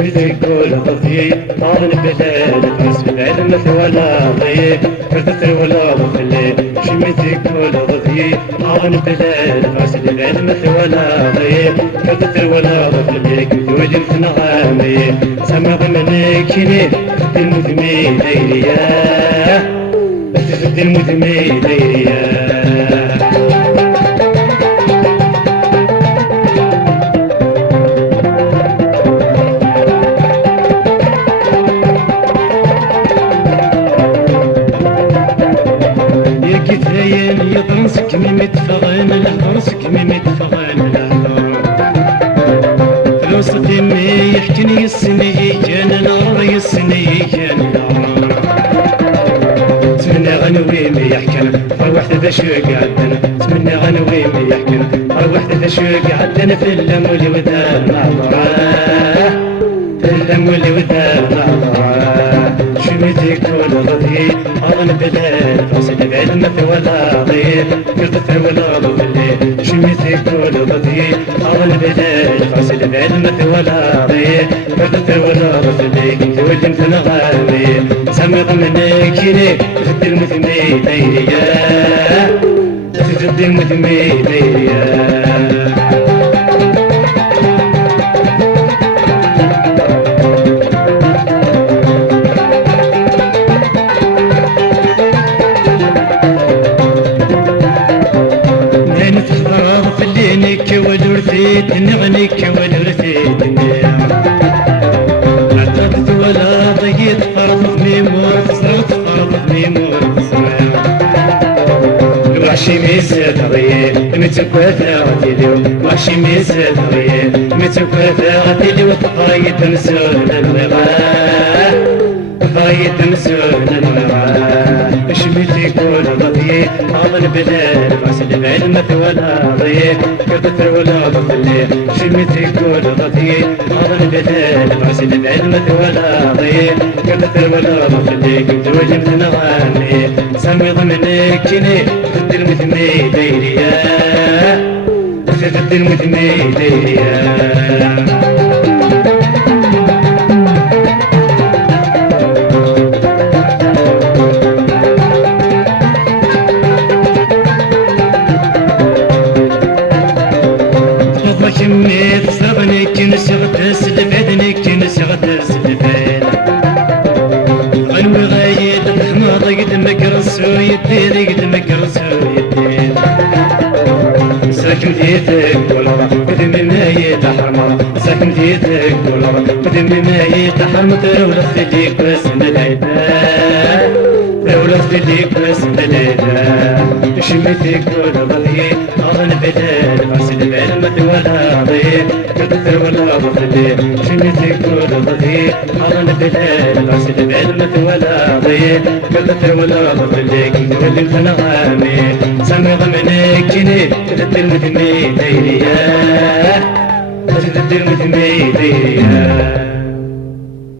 شميتك كل ضفي طال البلاد تحس بالعلم ولا ضي كرتت ولا ضفلي شميتك كل ضفي طال البلاد تحس بالعلم ولا ضي كرتت ولا ضفلي كنت وجدت نغامي سما ضمنك شني خد المدمي ديريا خد المدمي ديريا يضرسك ميمي تفغن الهرسك ميمي تفغن فلوس دمي يحكيني السني كان نار السني كان تمنى غنوي مي يحكن روحت ذا شو قعدنا تمنى غنوي مي يحكن روحت ذا شو قعدنا في اللمول وذا نعمره في اللمول وذا نعمره شميتك كل ضضي أنا بلاد فاصل بعلمة ولا ضي قلت ولا ضلي شميتك كل ضضي أنا بلاد فاصل بعلمة ولا ضي قلت ولا ضلي كنت ولمت نغامي سمي ضمنك شيني خد المثمي ديريا خد المثمي ديريا نغنيك ولرثيت عطت ولا ضيت فرض ميمور صرت فرض ميمور وحشي ميزة ضيت متكوثة غتيلو وحشي ميزة ضيت متكوثة غتيلو طايد مسؤول الغغاء طايد مسؤول الغغاء شميتي كل ضضي هذا البلاد غسل بعلمة ولا ضي كرتت ولا ضفلي شميتي كل ضضي هذا البلاد غسل بعلمة ولا ضي كرتت ولا ضفلي كنت وجبت نغامي سمي ضمنك كني خد المثمي ديريا خد المثمي ديريا كميت صغنك نسغت سلبادنك نسغت سلباد غنوي غايد الحماض قد مكرسو يدي قد مكرسو يدي ساكن ديتك والله قدم ما يتحرم ساكن ديتك والله قدم ما يتحرم تولد فيك بس ملايدا تولد فيك بس ملايدا شميتك كل ضلي أظن بدال غسل بعلمة ولا ضيق كدثر ولا ضلي شميتك كل ضلي أظن بدال غسل بعلمة ولا ضيق كدثر ولا ضلي كنت ولمت نغامي سمي ضمنك جني تدد المدمي ديريا تدد المدمي ديريا